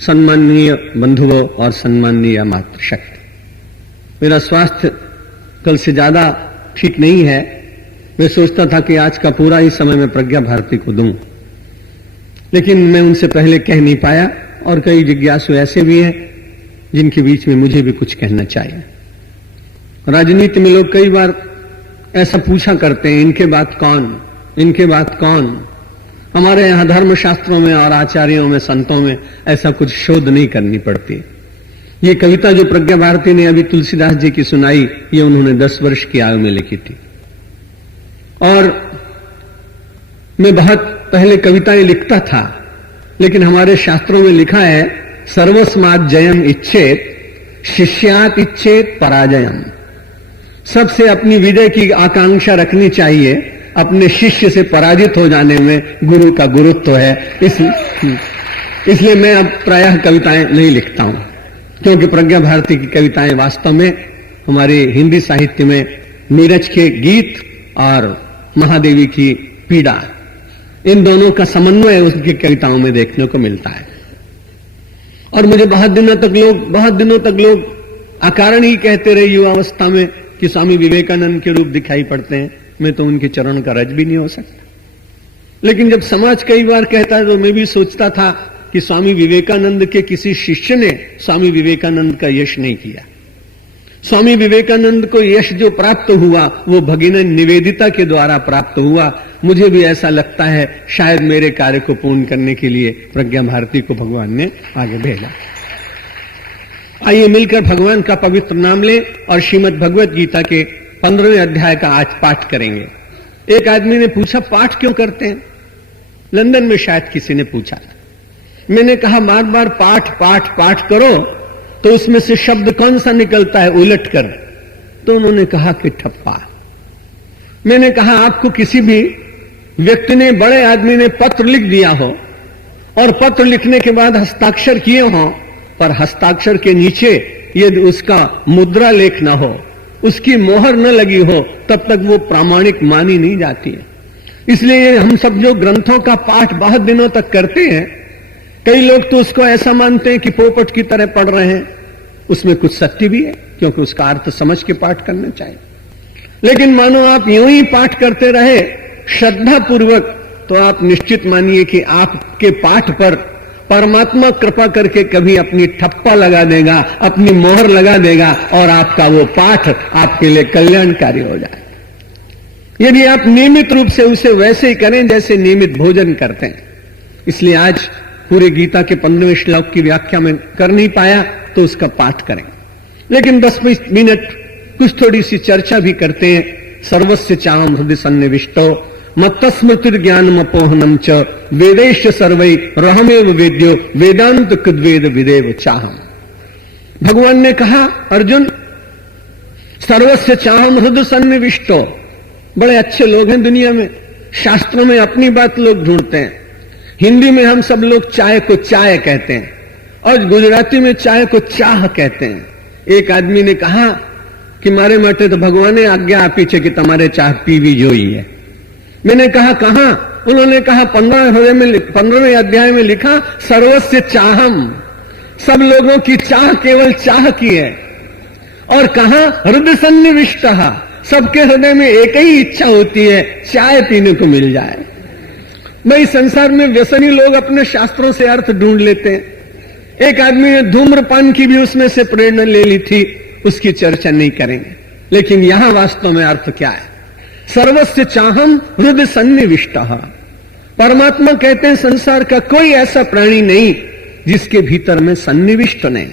सम्माननीय बंधुओं और सम्माननीय मातृशक्ति, मेरा स्वास्थ्य कल से ज्यादा ठीक नहीं है। मैं सोचता था कि आज का पूरा ही समय मैं प्रज्ञा भारती को दूं, लेकिन मैं उनसे पहले कह नहीं पाया। और कई जिज्ञासु ऐसे भी हैं जिनके बीच में मुझे भी कुछ कहना चाहिए। राजनीति में लोग कई बार ऐसा पूछा करते हैं, इनके बाद कौन, इनके बाद कौन। हमारे यहां धर्मशास्त्रों में और आचार्यों में, संतों में ऐसा कुछ शोध नहीं करनी पड़ती। ये कविता जो प्रज्ञा भारती ने अभी तुलसीदास जी की सुनाई, ये उन्होंने 10 वर्ष की आयु में लिखी थी। और मैं बहुत पहले कविताएं लिखता था, लेकिन हमारे शास्त्रों में लिखा है सर्वस्मात् जयम इच्छेत शिष्यात इच्छेत पराजयम। सबसे अपनी विजय की आकांक्षा रखनी चाहिए, अपने शिष्य से पराजित हो जाने में गुरु का गुरुत्व है। इसलिए मैं अब प्रायः कविताएं नहीं लिखता हूं, क्योंकि प्रज्ञा भारती की कविताएं वास्तव में हमारे हिंदी साहित्य में नीरज के गीत और महादेवी की पीड़ा, इन दोनों का समन्वय उसकी कविताओं में देखने को मिलता है। और मुझे बहुत दिनों तक लोग अकारण ही कहते रहे युवावस्था में कि स्वामी विवेकानंद के रूप दिखाई पड़ते हैं। मैं तो उनके चरण का रज भी नहीं हो सकता। लेकिन जब समाज कई बार कहता है तो मैं भी सोचता था कि स्वामी विवेकानंद के किसी शिष्य ने स्वामी विवेकानंद का यश नहीं किया। स्वामी विवेकानंद को यश जो प्राप्त हुआ वो भगिनी निवेदिता के द्वारा प्राप्त हुआ। मुझे भी ऐसा लगता है शायद मेरे कार्य को पूर्ण करने के लिए प्रज्ञा भारती को भगवान ने आगे भेजा। आइए मिलकर भगवान का पवित्र नाम लें और श्रीमद् भगवत गीता के 15वें अध्याय का आज पाठ करेंगे। एक आदमी ने पूछा, पाठ क्यों करते हैं? लंदन में शायद किसी ने पूछा था। मैंने कहा, बार बार पाठ पाठ पाठ करो तो उसमें से शब्द कौन सा निकलता है उलट कर? तो उन्होंने कहा कि ठप्पा। मैंने कहा, आपको किसी भी व्यक्ति ने, बड़े आदमी ने पत्र लिख दिया हो और पत्र लिखने के बाद हस्ताक्षर किए हो, पर हस्ताक्षर के नीचे यदि उसका मुद्रा लेख ना हो, उसकी मोहर न लगी हो, तब तक वो प्रामाणिक मानी नहीं जाती है। इसलिए हम सब जो ग्रंथों का पाठ बहुत दिनों तक करते हैं, कई लोग तो उसको ऐसा मानते हैं कि पोपट की तरह पढ़ रहे हैं। उसमें कुछ सत्य भी है, क्योंकि उसका अर्थ समझ के पाठ करना चाहिए। लेकिन मानो आप यूं ही पाठ करते रहे श्रद्धा पूर्वक, तो आप निश्चित मानिए कि आपके पाठ पर परमात्मा कृपा करके कभी अपनी ठप्पा लगा देगा, अपनी मोहर लगा देगा और आपका वो पाठ आपके लिए कल्याणकारी हो जाए, यदि आप नियमित रूप से उसे वैसे ही करें जैसे नियमित भोजन करते हैं। इसलिए आज पूरे गीता के 15वें श्लोक की व्याख्या में कर नहीं पाया तो उसका पाठ करें, लेकिन 10-20 मिनट कुछ थोड़ी सी चर्चा भी करते हैं। सर्वस्य चाहम हृदय सन्निविष्टो मत्तस्मृतिर ज्ञानम अपोहनम च वेदैश्च सर्वै रहमेव वेद्यो वेदांत कृद्वेद विदेव चाहम। भगवान ने कहा, अर्जुन, सर्वस्य चाहम हृदय सन्निविष्टो। बड़े अच्छे लोग हैं दुनिया में, शास्त्रों में अपनी बात लोग ढूंढते हैं। हिंदी में हम सब लोग चाय को चाय कहते हैं और गुजराती में चाय को चाह कहते हैं। एक आदमी ने कहा कि मारे માટે तो भगवान ने आज्ञा आपी है कि तुम्हारे चाह पीवी જોઈએ। मैंने कहा, कहां? उन्होंने कहा 15वें अध्याय में लिखा सर्वस्य चाहम। सब लोगों की चाह केवल चाह की है। और कहा हृदय सन्निविष्टः, सबके हृदय में एक ही इच्छा होती है, चाय पीने को मिल जाए। भाई, संसार में व्यसनी लोग अपने शास्त्रों से अर्थ ढूंढ लेते हैं। एक आदमी ने धूम्रपान की भी उसमें से प्रेरणा ले ली थी, उसकी चर्चा नहीं करेंगे। लेकिन यहां वास्तव में अर्थ क्या है? सर्वस्य चाहम हृदय सन्निविष्टः। परमात्मा कहते हैं संसार का कोई ऐसा प्राणी नहीं जिसके भीतर में सन्निविष्ट नहीं।